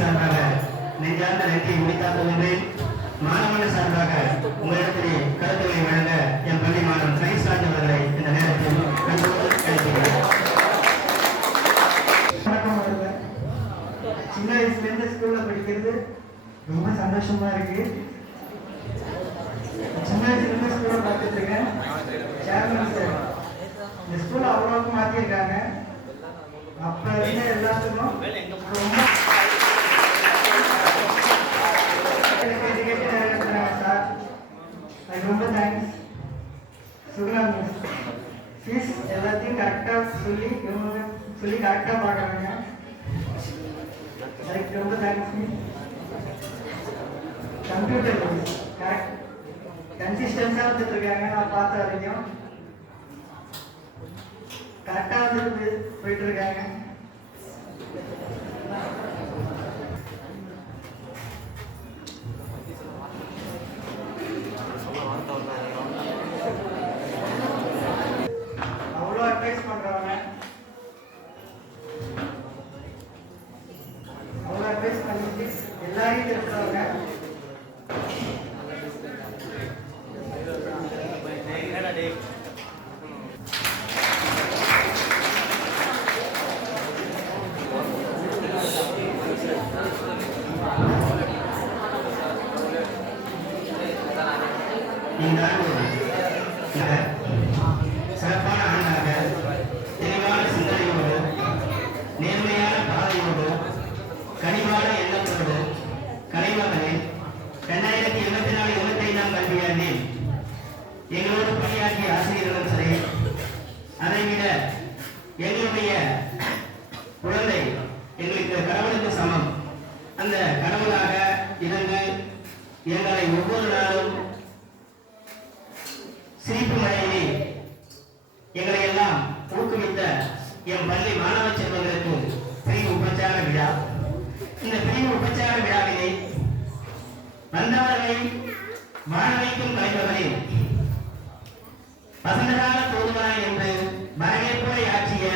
சார்பாக நெஞ்சார்ந்த நன்றியை முடித்தாக்குகின்றேன். மாணவர்கள் சார்பாக உங்களிடத்திலே கருத்துக்களை வழங்க என் பள்ளி மாணவன் சயின்ஸ் ராஜ் அவர்களை இந்த நேரத்தில் அழைக்கிறேன். சின்ன வயசுல இருந்து ஸ்கூல்ல படிக்கிறது ரொம்ப சந்தோஷமா இருக்கு. சின்ன வயசுல இருந்து ஸ்கூல்ல பார்த்துட்டு இருக்கேன். சேர்மன் சார் இந்த ஸ்கூல்ல அவ்வளோக்கு மாத்திருக்காங்க. அப்ப இருந்த எல்லாத்துக்கும் ரொம்ப சார் அதுக்கு ரொம்ப தேங்க்ஸ். சுகுணா மிஸ் ஃபீஸ் எல்லாத்தையும் கரெக்டாக சொல்லி கரெக்டாக பார்க்குறாங்க. அதுக்கு ரொம்ப thanks miss. Computer miss correct கன்சிஸ்டன்ஸாக வந்துட்டு இருக்காங்க. நான் பார்த்த வரைக்கும் கரெக்டாக வந்துட்டு போயிட்டு இருக்காங்க. அவ்வளோ அட்வைஸ் பண்றவங்க, அவ்வளோ அட்வைஸ் பண்ணிட்டு எல்லாரையும் திருப்புறவங்க. சிறப்பான ஆண்டாக தெளிவான சிந்தனையோடு நேர்மையான பாதையோடு கனிவான எண்ணத்தோடு கலைமகனே 2024-25 கல்வியாண்டில் எங்களோடு பணியாற்றிய ஆசிரியர்களும் சரி, அதைவிட எங்களுடைய குழந்தை எங்களுக்கு கடவுளுக்கு சமம். அந்த கடவுளாக இருந்து எங்களை ஒவ்வொரு நாளும் சிரிப்பு மழையிலே எங்களை எல்லாம் ஊக்குவித்த என் பள்ளி மாணவ செல்வங்களுக்கு பிரிவு உபச்சார விழா. இந்த பிரிவு உபச்சார விழாவினை வந்தவர்களை மாணவிக்கும் கலைஞர்களில் வசந்தகால தூதுவராய் என்று வரவேற்புரை ஆற்றிய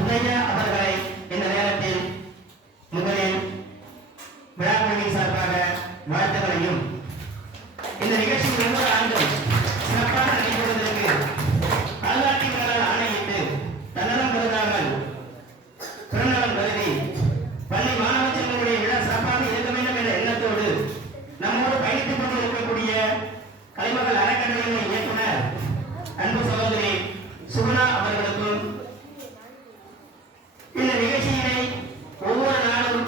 உதயா அவர்களை இந்த நேரத்தில் முதலில் விழாக்குழுவின் சார்பாக வாழ்த்துக்களையும், இந்த நிகழ்ச்சி ஒவ்வொரு ஆண்டும் சிறப்பாக நடைபெறுவதற்கு பாதுகாப்பினரால் ஆணையிட்டு தன்னலம் கருதாமல் பிறநலம் கருதி பள்ளி மாணவ செல்வங்களுடைய விழா சிறப்பாக இருக்க வேண்டும் என்ற எண்ணத்தோடு நம்மோடு பயணித்துக் கொண்டிருக்கக்கூடிய கலைமகள் அறக்கட்டளையின் இயக்குனர் அன்பு சகோதரி சுகுணா அவர்களுக்கும் இந்த நிகழ்ச்சியினை ஒவ்வொரு நாளும்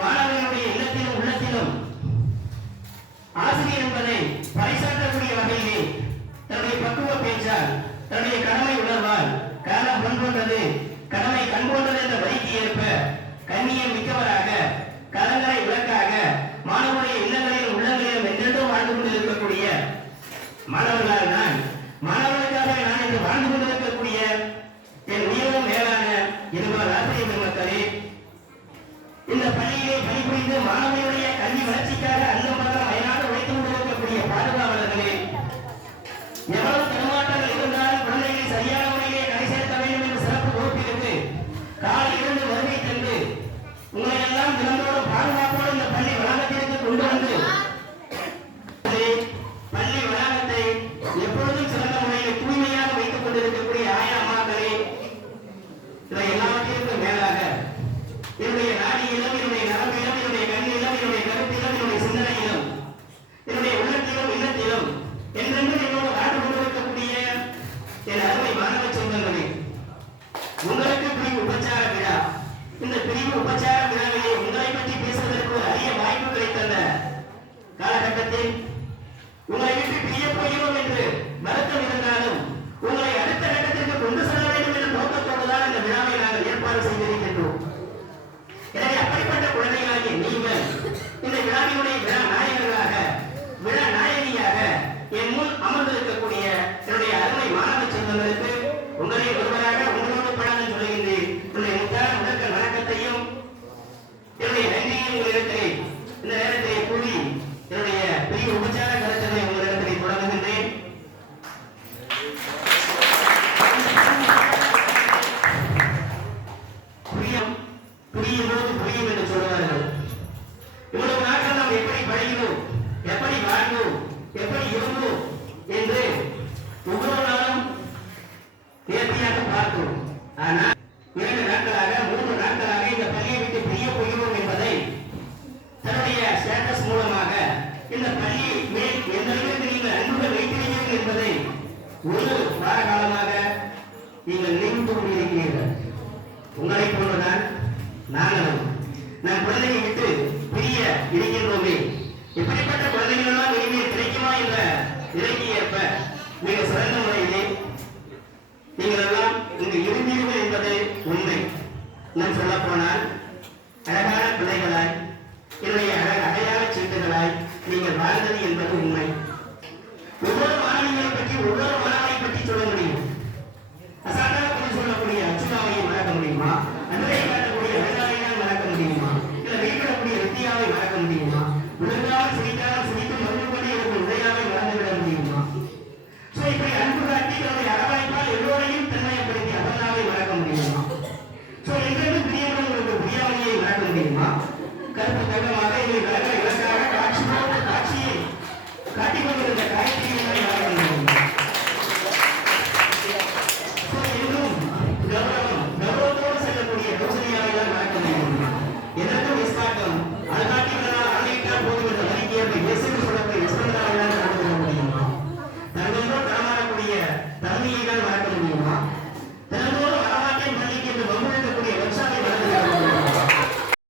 மாணவர்களுடைய இல்லத்திலும் உள்ளத்திலும் ஆசிரியர் என்பதை பறைசாற்றக்கூடிய வகையிலே தன்னுடைய பக்குவ பேச்சால், தன்னுடைய கடமை உணர்வால், காலம் பொன் கொண்டது கடமை கண் கொண்டது என்ற வழிக்கு ஏற்ப கண்ணியம் மிக்கவராக, கலங்கரை விளக்காக மாணவருடைய இல்லங்களிலும் உள்ளங்களிலும் என்றென்றும் வாழ்ந்து கொண்டிருக்கக்கூடிய மாணவர்களால் மாணவர்களுக்காக நான் என்று வாழ்ந்து கொண்டிருக்கக்கூடிய என் உயர்வும் மேலான இருவர் ஆசிரியர் பெருமக்களே, இந்த பள்ளியிலே பணிபுரிந்து மாணவர்களுடைய கல்வி வளர்ச்சிக்காக அன்னம் பகலும் அயனாக உழைத்துக் கொண்டிருக்கக்கூடிய பாதுகாவலர்களே, எவ்வளவு தடுமாற்றங்கள் இருந்தாலும் குழந்தைகளை சரியான முறையிலே கரை சேர்க்க வேண்டும் என்ற சிறப்பு பொறுப்பிற்கு காலை இருந்து வருகை தந்து உங்களை எல்லாம் தினந்தோறும் பாதுகாப்போடு இந்த பள்ளி வளாகத்திற்கு கொண்டு வந்து பள்ளி வளாகத்தை எப்பொழுதும் சிறந்த முறையில் தூய்மையாக வைத்துக் கொண்டிருக்கக்கூடிய ஆயா அம்மாக்களே, இவை எல்லாவற்றிற்கும் மேலாக என்னுடைய நாடியிலும், என்னுடைய நரம்பிலும், என்னுடைய கண்ணிலும், என்னுடைய கருத்திலும், என்னுடைய சிந்தனையிலும், என்னுடைய உள்ளத்திலும் இல்லத்திலும் என்றென்றும் என்னோடு வாழ்ந்து கொண்டிருக்கக்கூடிய என் அருமை மாணவ செல்வங்களே, உங்களுக்கு பிரிவு உபச்சார விழா. இந்த பிரிவு உபச்சார விழாவிலே உங்களை பற்றி பேசுவதற்கு ஒரு அரிய வாய்ப்பு கிடைத்தந்த காலகட்டத்தில் உங்களை விட்டு பிரிய போகிறோம் என்று வருத்தம் இருந்தாலும் உங்களை அடுத்த கட்டத்திற்கு கொண்டு செல்ல வேண்டும் என்ற நோக்கத்தோடுதான் இந்த விழாவை நாங்கள் ஏற்பாடு செய்திருக்கின்றோம். எனவே அப்படிப்பட்ட குழந்தைகளாகிய நீங்கள் இந்த விழாவினுடைய விழா நாயகர்களாக, விழா நாயகியாக என் முன் அமர்ந்திருக்கக்கூடிய என்னுடைய அருமை மாணவ செல்வங்களுக்கு உங்களை ஒருவராக உங்களோடு பழக சொல்லுகின்றேன். என்னுடைய முத்தான முழக்க வணக்கத்தையும் என்னுடைய நன்றியையும் உங்களிடத்திலே இந்த நேரத்திலே கூறி என்னுடைய பெரிய உபச்சார கருத்துக்களை உங்களிடத்திலே தொடங்குகின்றேன். நேர்த்தியாக பார்த்தோம். ஆனால் 2 நாட்களாக 3 நாட்களாக இந்த பள்ளியை விட்டு பிரிய போகிறோம் என்பதை தன்னுடைய ஸ்டேட்டஸ் மூலமாக இந்த பள்ளி மேல் எந்த அளவிற்கு நீங்கள் அன்புகள் வைத்திருக்கிறீர்கள் என்பதை ஒரு வார காலமாக நீங்கள் நினைத்து கொண்டிருக்கிறீர்கள். உங்களை போன்றுதான் நாங்களும் நம் குழந்தையை விட்டு பிரிய இருக்கின்றோமே, இப்படிப்பட்ட குழந்தைகள் எல்லாம் இனிமேல் கிடைக்குமா என்ற நிலைக்கு ஏற்ப மிக சிறந்த முறையிலே நீங்கள் எல்லாம் இங்கு இருந்தீர்கள் என்பது உண்மை. நான் சொல்ல போனால்